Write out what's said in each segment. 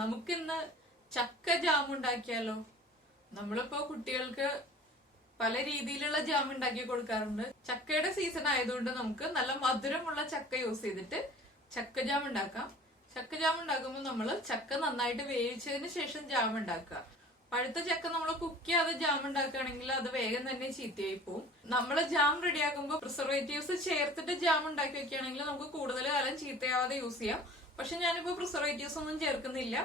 നമുക്കിന്ന് ചക്ക ജാം ഉണ്ടാക്കിയാലോ? നമ്മളിപ്പോ കുട്ടികൾക്ക് പല രീതിയിലുള്ള ജാം ഉണ്ടാക്കി കൊടുക്കാറുണ്ട്. ചക്കയുടെ സീസൺ ആയതുകൊണ്ട് നമുക്ക് നല്ല മധുരമുള്ള ചക്ക യൂസ് ചെയ്തിട്ട് ചക്ക ജാം ഉണ്ടാക്കാം. ചക്ക ജാം ഉണ്ടാക്കുമ്പോൾ നമ്മൾ ചക്ക നന്നായിട്ട് വേവിച്ചതിന് ശേഷം ജാം ഉണ്ടാക്കുക. പഴുത്ത ചക്ക നമ്മൾ കുക്ക് ചെയ്യാതെ ജാം ഉണ്ടാക്കുകയാണെങ്കിൽ അത് വേഗം തന്നെ ചീത്തയായി പോവും. നമ്മൾ ജാം റെഡിയാക്കുമ്പോൾ പ്രിസർവേറ്റീവ്സ് ചേർത്തിട്ട് ജാം ഉണ്ടാക്കി വെക്കുകയാണെങ്കിൽ നമുക്ക് കൂടുതൽ കാലം ചീത്തയാവാതെ യൂസ് ചെയ്യാം. പക്ഷെ ഞാനിപ്പോ പ്രിസർവേറ്റീവ്സ് ഒന്നും ചേർക്കുന്നില്ല.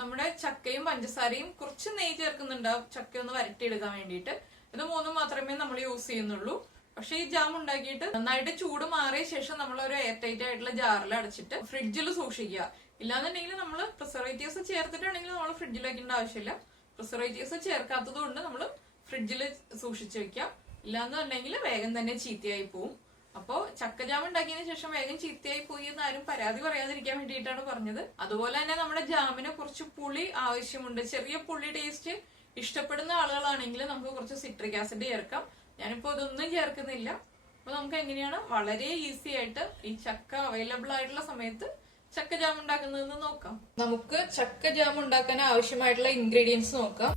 നമ്മുടെ ചക്കയും പഞ്ചസാരയും കുറച്ച് നെയ്യ് ചേർക്കുന്നുണ്ടാവും ചക്ക ഒന്ന് വരട്ടിയെടുക്കാൻ വേണ്ടിയിട്ട്. ഇത് മൂന്നും മാത്രമേ നമ്മൾ യൂസ് ചെയ്യുന്നുള്ളൂ. പക്ഷെ ഈ ജാം ഉണ്ടാക്കിയിട്ട് നന്നായിട്ട് ചൂട് മാറിയ ശേഷം നമ്മൾ ഒരു എയർ ടൈറ്റ് ആയിട്ടുള്ള ജാറിൽ അടച്ചിട്ട് ഫ്രിഡ്ജിൽ സൂക്ഷിക്കുക. ഇല്ലാന്നുണ്ടെങ്കിൽ നമ്മൾ പ്രിസർവേറ്റീവ്സ് ചേർത്തിട്ടുണ്ടെങ്കിൽ നമ്മൾ ഫ്രിഡ്ജിൽ വെക്കേണ്ട ആവശ്യമില്ല. പ്രിസർവേറ്റീവ്സ് ചേർക്കാത്തത് കൊണ്ട് നമ്മൾ ഫ്രിഡ്ജിൽ സൂക്ഷിച്ചു വെക്കാം. ഇല്ലാന്നുണ്ടെങ്കിൽ വേഗം തന്നെ ചീത്തയായി പോവും. അപ്പോ ചക്ക ജാം ഉണ്ടാക്കിയതിനു ശേഷം വേഗം ചീത്തയായി പോയി എന്ന് ആരും പരാതി പറയാതിരിക്കാൻ വേണ്ടിയിട്ടാണ് പറഞ്ഞത്. അതുപോലെ തന്നെ നമ്മുടെ ജാമിന് കുറച്ച് പുളി ആവശ്യമുണ്ട്. ചെറിയ പുളി ടേസ്റ്റ് ഇഷ്ടപ്പെടുന്ന ആളുകളാണെങ്കിൽ നമുക്ക് കുറച്ച് സിട്രിക് ആസിഡ് ചേർക്കാം. ഞാനിപ്പോ ഇതൊന്നും ചേർക്കുന്നില്ല. അപ്പൊ നമുക്ക് എങ്ങനെയാണ് വളരെ ഈസി ആയിട്ട് ഈ ചക്ക അവൈലബിൾ ആയിട്ടുള്ള സമയത്ത് ചക്ക ജാം ഉണ്ടാക്കുന്നതെന്ന് നോക്കാം. നമുക്ക് ചക്ക ജാം ഉണ്ടാക്കാൻ ആവശ്യമായിട്ടുള്ള ഇൻഗ്രീഡിയൻസ് നോക്കാം.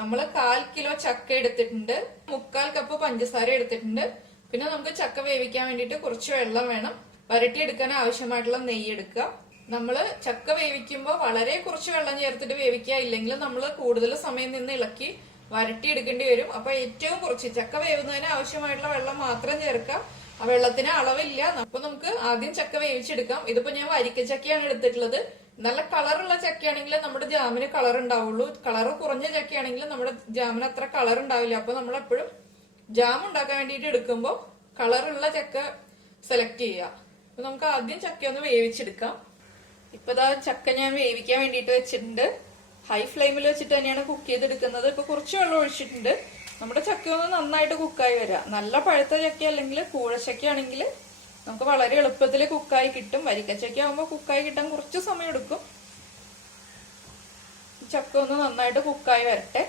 നമ്മള് 1/4 കിലോ ചക്ക എടുത്തിട്ടുണ്ട്, 3/4 കപ്പ് പഞ്ചസാര എടുത്തിട്ടുണ്ട്. പിന്നെ നമുക്ക് ചക്ക വേവിക്കാൻ വേണ്ടിയിട്ട് കുറച്ച് വെള്ളം വേണം. വരട്ടിയെടുക്കാൻ ആവശ്യമായിട്ടുള്ള നെയ്യ് എടുക്കുക. നമ്മള് ചക്ക വേവിക്കുമ്പോൾ വളരെ കുറച്ച് വെള്ളം ചേർത്തിട്ട് വേവിക്കുക. ഇല്ലെങ്കിൽ നമ്മൾ കൂടുതൽ സമയം നിന്ന് ഇളക്കി വരട്ടിയെടുക്കേണ്ടി വരും. അപ്പൊ ഏറ്റവും കുറച്ച് ചക്ക വേവുന്നതിന് ആവശ്യമായിട്ടുള്ള വെള്ളം മാത്രം ചേർക്കുക. ആ വെള്ളത്തിന് അളവില്ല. അപ്പൊ നമുക്ക് ആദ്യം ചക്ക വേവിച്ചെടുക്കാം. ഇതിപ്പോ ഞാൻ വരിക്ക ചക്കയാണ് എടുത്തിട്ടുള്ളത്. നല്ല കളറുള്ള ചക്കയാണെങ്കിൽ നമ്മുടെ ജാമിന് കളർ ഉണ്ടാവുള്ളൂ. കളറ് കുറഞ്ഞ ചക്കയാണെങ്കിൽ നമ്മുടെ ജാമിന് അത്ര കളർ ഉണ്ടാവില്ല. അപ്പൊ നമ്മൾ എപ്പോഴും ജാം ഉണ്ടാക്കാൻ വേണ്ടിയിട്ട് എടുക്കുമ്പോൾ കളറുള്ള ചക്ക സെലക്ട് ചെയ്യുക. അപ്പൊ നമുക്ക് ആദ്യം ചക്ക ഒന്ന് വേവിച്ചെടുക്കാം. ഇപ്പൊ ദാ ചക്ക ഞാൻ വേവിക്കാൻ വേണ്ടിയിട്ട് വെച്ചിട്ടുണ്ട്. ഹൈ ഫ്ലെയിമിൽ വെച്ചിട്ട് തന്നെയാണ് കുക്ക് ചെയ്തെടുക്കുന്നത്. ഇപ്പൊ കുറച്ച് വെള്ളം ഒഴിച്ചിട്ടുണ്ട്. നമ്മുടെ ചക്ക ഒന്ന് നന്നായിട്ട് കുക്കായി വരാം. നല്ല പഴുത്ത ചക്ക അല്ലെങ്കിൽ കൂഴച്ചക്ക ആണെങ്കിൽ നമുക്ക് വളരെ എളുപ്പത്തിൽ കുക്കായി കിട്ടും. വരിക്കച്ചക്ക ആകുമ്പോൾ കുക്കായി കിട്ടാൻ കുറച്ച് സമയം എടുക്കും. ചക്ക ഒന്ന് നന്നായിട്ട് കുക്കായി വരട്ടെ.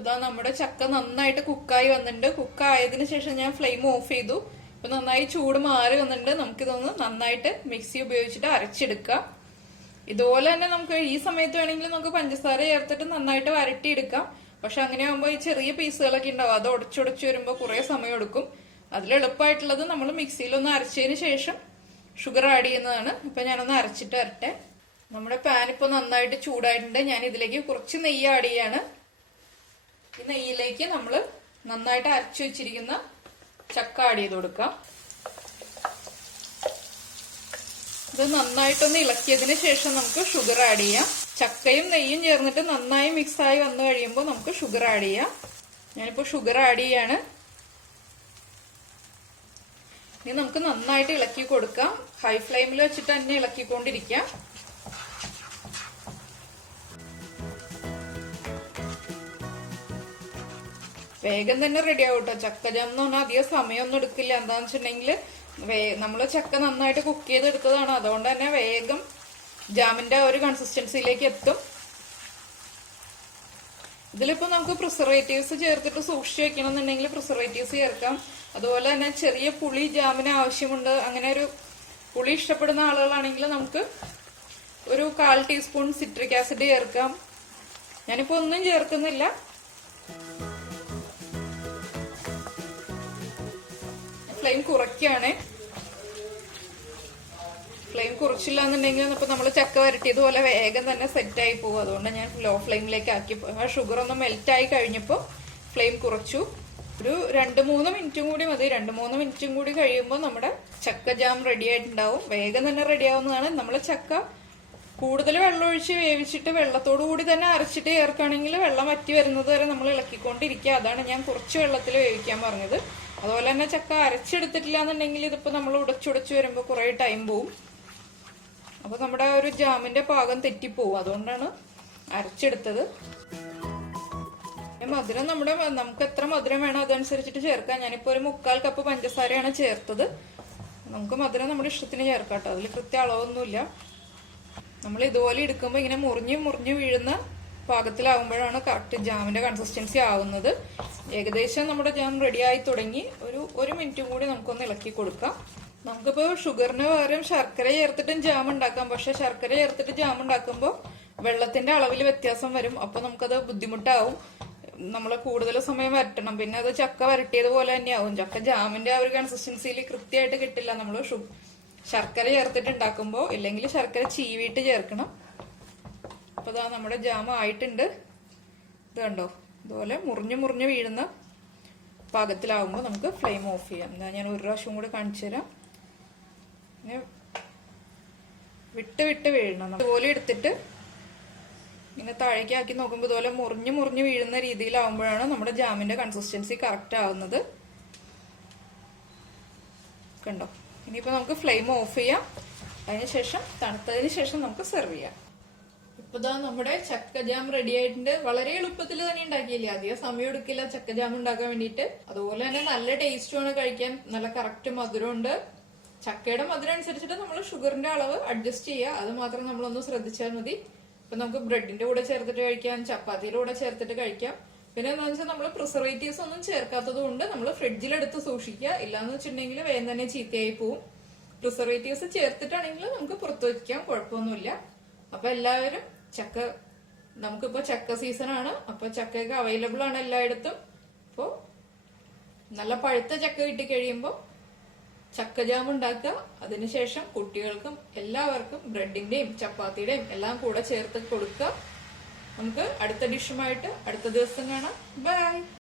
ഇതാ നമ്മുടെ ചക്ക നന്നായിട്ട് കുക്കായി വന്നിട്ടുണ്ട്. കുക്കായതിനു ശേഷം ഞാൻ ഫ്ലെയിം ഓഫ് ചെയ്തു. ഇപ്പൊ നന്നായി ചൂട് മാറി വന്നിട്ടുണ്ട്. നമുക്കിതൊന്ന് നന്നായിട്ട് മിക്സി ഉപയോഗിച്ചിട്ട് അരച്ചെടുക്കാം. ഇതുപോലെ തന്നെ നമുക്ക് ഈ സമയത്ത് വേണമെങ്കിൽ നമുക്ക് പഞ്ചസാര ചേർത്തിട്ട് നന്നായിട്ട് വരട്ടിയെടുക്കാം. പക്ഷെ അങ്ങനെ ആകുമ്പോൾ ഈ ചെറിയ പീസുകളൊക്കെ ഉണ്ടാവും. അത് ഉടച്ചുടച്ച് വരുമ്പോൾ കുറെ സമയം എടുക്കും. അതിൽ എളുപ്പമായിട്ടുള്ളത് നമ്മൾ മിക്സിയിലൊന്ന് അരച്ചതിന് ശേഷം ഷുഗർ ആഡ് ചെയ്യുന്നതാണ്. ഇപ്പൊ ഞാനൊന്ന് അരച്ചിട്ട് വരട്ടെ. നമ്മുടെ പാൻ ഇപ്പൊ നന്നായിട്ട് ചൂടായിട്ടുണ്ട്. ഞാൻ ഇതിലേക്ക് കുറച്ച് നെയ്യ് ആഡ് ചെയ്യാണ്. ഈ നെയ്യിലേക്ക് നമ്മൾ നന്നായിട്ട് അരച്ചു വെച്ചിരിക്കുന്ന ചക്ക ആഡ് ചെയ്ത് കൊടുക്കാം. ഇത് നന്നായിട്ടൊന്ന് ഇളക്കിയതിന് ശേഷം നമുക്ക് ഷുഗർ ആഡ് ചെയ്യാം. ചക്കയും നെയ്യും ചേർന്നിട്ട് നന്നായി മിക്സ് ആയി വന്നു കഴിയുമ്പോൾ നമുക്ക് ഷുഗർ ആഡ് ചെയ്യാം. ഞാനിപ്പോ ഷുഗർ ആഡ് ചെയ്യാണ്. ഇനി നമുക്ക് നന്നായിട്ട് ഇളക്കി കൊടുക്കാം. ഹൈ ഫ്ലെയിമിൽ വെച്ചിട്ട് തന്നെ ഇളക്കിക്കൊണ്ടിരിക്കാം. വേഗം തന്നെ റെഡി ആവും കേട്ടോ. ചക്ക ജാം എന്ന് പറഞ്ഞാൽ അധികം സമയമൊന്നും എടുക്കില്ല. എന്താന്ന് വെച്ചിട്ടുണ്ടെങ്കിൽ നമ്മള് ചക്ക നന്നായിട്ട് കുക്ക് ചെയ്തെടുത്തതാണ്. അതുകൊണ്ട് തന്നെ വേഗം ജാമിന്റെ ഒരു കൺസിസ്റ്റൻസിയിലേക്ക് എത്തും. ഇതിലിപ്പോ നമുക്ക് പ്രിസർവേറ്റീവ്സ് ചേർത്തിട്ട് സൂക്ഷിച്ചു വെക്കണം എന്നുണ്ടെങ്കിൽ പ്രിസർവേറ്റീവ്സ് ചേർക്കാം. അതുപോലെ തന്നെ ചെറിയ പുളി ജാമിന് ആവശ്യമുണ്ട്. അങ്ങനെ ഒരു പുളി ഇഷ്ടപ്പെടുന്ന ആളുകളാണെങ്കിൽ നമുക്ക് ഒരു 1/4 ടീസ്പൂൺ സിട്രിക് ആസിഡ് ചേർക്കാം. ഞാനിപ്പോ ഒന്നും ചേർക്കുന്നില്ല. ഫ്ലെയിം കുറയ്ക്കാണ്. ഫ്ലെയിം കുറച്ചില്ല എന്നുണ്ടെങ്കിൽ ഇപ്പൊ നമ്മൾ ചക്ക വരട്ടിയതുപോലെ വേഗം തന്നെ സെറ്റായി പോകും. അതുകൊണ്ട് ഞാൻ ലോ ഫ്ലെയിമിലേക്ക് ആക്കി. ആ ഷുഗർ ഒന്ന് മെൽറ്റ് ആയി കഴിഞ്ഞപ്പോൾ ഫ്ലെയിം കുറച്ചു. ഒരു 2-3 മിനിറ്റും കൂടി മതി. 2-3 മിനിറ്റും കൂടി കഴിയുമ്പോൾ നമ്മുടെ ചക്ക ജാം റെഡി ആയിട്ടുണ്ടാവും. വേഗം തന്നെ റെഡി ആവുന്നതാണ്. നമ്മൾ ചക്ക കൂടുതൽ വെള്ളം ഒഴിച്ച് വേവിച്ചിട്ട് വെള്ളത്തോടു കൂടി തന്നെ അരച്ചിട്ട് ചേർക്കുകയാണെങ്കിൽ വെള്ളം വറ്റി വരുന്നത് വരെ നമ്മൾ ഇളക്കിക്കൊണ്ടിരിക്കുക. അതാണ് ഞാൻ കുറച്ച് വെള്ളത്തിൽ വേവിക്കാൻ പറഞ്ഞത്. അതുപോലെ തന്നെ ചക്ക അരച്ചെടുത്തിട്ടില്ല എന്നുണ്ടെങ്കിൽ ഇതിപ്പോ നമ്മൾ ഉടച്ചുടച്ച് വരുമ്പോൾ കുറെ ടൈം പോവും. അപ്പൊ നമ്മുടെ ഒരു ജാമിന്റെ പാകം തെറ്റിപ്പോവും. അതുകൊണ്ടാണ് അരച്ചെടുത്തത്. മധുരം നമുക്ക് എത്ര മധുരം വേണോ അതനുസരിച്ചിട്ട് ചേർക്കാം. ഞാനിപ്പോ ഒരു 3/4 കപ്പ് പഞ്ചസാരയാണ് ചേർത്തത്. നമുക്ക് മധുരം നമ്മുടെ ഇഷ്ടത്തിന് ചേർക്കാം കേട്ടോ. അതിൽ കൃത്യ അളവൊന്നുമില്ല. നമ്മൾ ഇതുപോലെ എടുക്കുമ്പോൾ ഇങ്ങനെ മുറിഞ്ഞു വീഴുന്ന പാകത്തിലാവുമ്പോഴാണ് കറക്റ്റ് ജാമിന്റെ കൺസിസ്റ്റൻസി ആവുന്നത്. ഏകദേശം നമ്മുടെ ജാം റെഡിയായി തുടങ്ങി. ഒരു മിനിറ്റും കൂടി നമുക്കൊന്ന് ഇളക്കി കൊടുക്കാം. നമുക്കിപ്പോ ഷുഗറിന് പകരം ശർക്കര ചേർത്തിട്ടും ജാം ഉണ്ടാക്കാം. പക്ഷെ ശർക്കര ചേർത്തിട്ട് ജാം ഉണ്ടാക്കുമ്പോൾ വെള്ളത്തിന്റെ അളവിൽ വ്യത്യാസം വരും. അപ്പൊ നമുക്കത് ബുദ്ധിമുട്ടാവും. നമ്മൾ കൂടുതൽ സമയം വരട്ടണം. പിന്നെ അത് ചക്ക വരട്ടിയതുപോലെ തന്നെയാവും. ചക്ക ജാമിന്റെ ആ ഒരു കൺസിസ്റ്റൻസിയിൽ കൃത്യമായിട്ട് കിട്ടില്ല നമ്മൾ ശർക്കര ചേർത്തിട്ട് ഉണ്ടാക്കുമ്പോൾ. ഇല്ലെങ്കിൽ ശർക്കര ചീവിയിട്ട് ചേർക്കണം. അപ്പൊ ഇതാ നമ്മുടെ ജാം ആയിട്ടുണ്ട്. ഇത് കണ്ടോ, ഇതുപോലെ മുറിഞ്ഞു മുറിഞ്ഞു വീഴുന്ന പാകത്തിലാവുമ്പോൾ നമുക്ക് ഫ്ലെയിം ഓഫ് ചെയ്യാം. എന്താ ഞാൻ ഒരു പ്രാവശ്യം കൂടി കാണിച്ചു തരാം. പിന്നെ വിട്ട് വിട്ട് വീഴണം. ഇതുപോലെ എടുത്തിട്ട് ഇങ്ങനെ താഴേക്ക് ആക്കി നോക്കുമ്പോൾ ഇതുപോലെ മുറിഞ്ഞു മുറിഞ്ഞു വീഴുന്ന രീതിയിലാവുമ്പോഴാണ് നമ്മുടെ ജാമിന്റെ കൺസിസ്റ്റൻസി കറക്റ്റ് ആവുന്നത്. കണ്ടോ, ഇനിയിപ്പോ നമുക്ക് ഫ്ലെയിം ഓഫ് ചെയ്യാം. അതിനുശേഷം തണുത്തതിന് ശേഷം നമുക്ക് സെർവ് ചെയ്യാം. ഇപ്പൊ ഇതാ നമ്മുടെ ചക്ക ജാം റെഡി ആയിട്ടുണ്ട്. വളരെ എളുപ്പത്തിൽ തന്നെ ഉണ്ടാക്കിയില്ലേ, അധികം സമയം എടുക്കില്ല ചക്ക ജാം ഉണ്ടാക്കാൻ വേണ്ടിയിട്ട്. അതുപോലെ തന്നെ നല്ല ടേസ്റ്റുമാണ് കഴിക്കാൻ. നല്ല കറക്റ്റ് മധുരമുണ്ട്. ചക്കയുടെ മധുരം അനുസരിച്ചിട്ട് നമ്മൾ ഷുഗറിന്റെ അളവ് അഡ്ജസ്റ്റ് ചെയ്യുക. അത് മാത്രം നമ്മളൊന്ന് ശ്രദ്ധിച്ചാൽ മതി. ഇപ്പൊ നമുക്ക് ബ്രെഡിന്റെ കൂടെ ചേർത്തിട്ട് കഴിക്കാം, ചപ്പാത്തിയുടെ കൂടെ ചേർത്തിട്ട് കഴിക്കാം. പിന്നെ എന്താണെന്ന് വെച്ചാൽ നമ്മൾ പ്രിസർവേറ്റീവ്സ് ഒന്നും ചേർക്കാത്തത് കൊണ്ട് നമ്മൾ ഫ്രിഡ്ജിലെടുത്ത് സൂക്ഷിക്കുക. ഇല്ലാന്ന് വെച്ചിട്ടുണ്ടെങ്കിൽ വേഗം തന്നെ ചീത്തയായി പോവും. പ്രിസർവേറ്റീവ്സ് ചേർത്തിട്ടാണെങ്കിൽ നമുക്ക് പുറത്തു വയ്ക്കാം, കുഴപ്പമൊന്നുമില്ല. അപ്പൊ എല്ലാവരും നമുക്കിപ്പോ ചക്ക സീസൺ ആണ്. അപ്പൊ ചക്കയൊക്കെ അവൈലബിൾ ആണ് എല്ലായിടത്തും. അപ്പോ നല്ല പഴുത്ത ചക്ക കിട്ടി കഴിയുമ്പോൾ ചക്ക ജാം ഉണ്ടാക്കുക. അതിനുശേഷം കുട്ടികൾക്കും എല്ലാവർക്കും ബ്രെഡിന്റെയും ചപ്പാത്തിയുടെയും എല്ലാം കൂടെ ചേർത്ത് കൊടുക്കുക. നമുക്ക് അടുത്ത ഡിഷുമായിട്ട് അടുത്ത ദിവസം കാണാം. ബൈ.